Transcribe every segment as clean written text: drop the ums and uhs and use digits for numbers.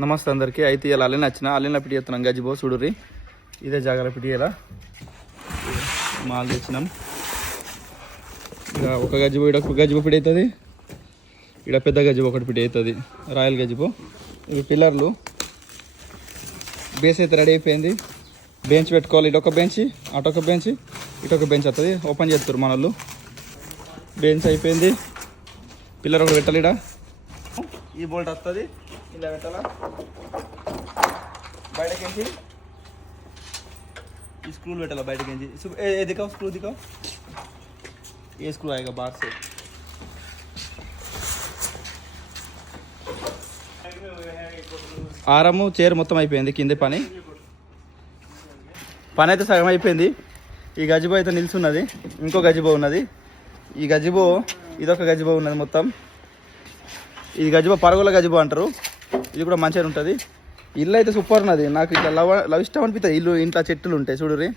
నమస్తే అందరికీ. అయితే ఇలా అల్లెన వచ్చిన అల్లెన పిటి చేస్తున్నాం గజిబో చూడుర్రి. ఇదే జాగాలో పిటియేలా మాల్ తెచ్చినాం. ఇక ఒక గజిబో ఇక్కడ ఒక గజిబో పిడి అవుతుంది, ఇక్కడ పెద్ద గజిబో ఒకటి పిడి అవుతుంది, రాయల్ గజిబో. ఇవి పిల్లర్లు బేస్ అయితే రెడీ అయిపోయింది. బెంచ్ పెట్టుకోవాలి, ఇటొక బెంచ్ అటొక బెంచ్ ఇటొక బెంచ్ వస్తుంది. ఓపెన్ చేస్తారు మన వాళ్ళు. బెంచ్ అయిపోయింది, పిల్లర్ ఒకటి పెట్టాలి. ఇక్కడ ఈ బోల్ట్ వస్తుంది, ఇలా పెట్టాలా బయటకించి ఈ స్క్రూలు పెట్టాలా బయటకించి. దికావు స్క్రూ దికావు, ఏ స్క్రూ ఆయేగా బార్ से ఆరము చైర్ మొత్తం అయిపోయింది. కింద పని అయితే సగం అయిపోయింది. ఈ గజిబో అయితే నిల్చున్నది, ఇంకో గజిబో ఉన్నది. ఈ గజిబో ఇదొక గజిబో ఉన్నది మొత్తం. ఇది గజిబో పరగొల గజిబో అంటారు. ఇది కూడా మంచిగా ఉంటుంది. ఇల్లు అయితే సూపర్ ఉన్నది. నాకు ఇట్లా లవ్ ఇష్టం అనిపిస్తుంది. ఇల్లు ఇంట్లో చెట్లు ఉంటాయి చూడుర్రి,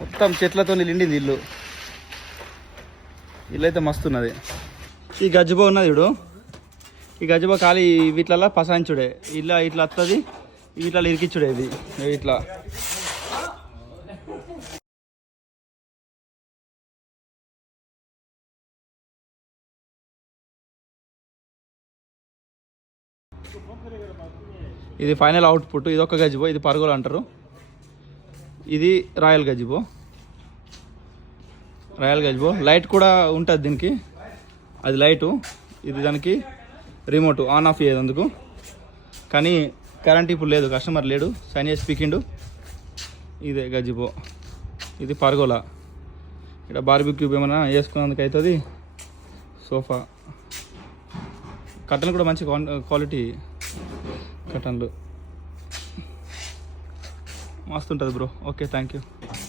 మొత్తం చెట్లతో నిండింది ఇల్లు. ఇల్లు అయితే మస్తు ఉన్నది. ఈ గజిబో ఉన్నది ఇప్పుడు. ఈ గజిబో ఖాళీ వీటిలలో పసాయించుడే, ఇట్లా ఇట్లా వస్తుంది, వీటిలో ఇరికిచ్చుడే. ఇది ఇట్లా ఇది ఫైనల్ అవుట్పుట్. ఇది ఒక గజిబో, ఇది పరుగులు అంటారు. ఇది రాయల్ గజిబో. లైట్ కూడా ఉంటుంది దీనికి, అది లైటు. ఇది దానికి రిమోట్ ఆన్ ఆఫ్ అయ్యేది అందుకు. కానీ కరెంట్ ఇప్పుడు లేదు, కస్టమర్ లేడు, సైన్ చేసి పీకిండు. ఇదే గజిబో, ఇది పర్గోలా. ఇక్కడ బార్బిక్యూ ఏమైనా వేసుకున్నందుకు అవుతుంది. సోఫా కట్టన్లు కూడా మంచి క్వాలిటీ కట్టన్లు, మస్తు ఉంటుంది బ్రో. Okay, thank you.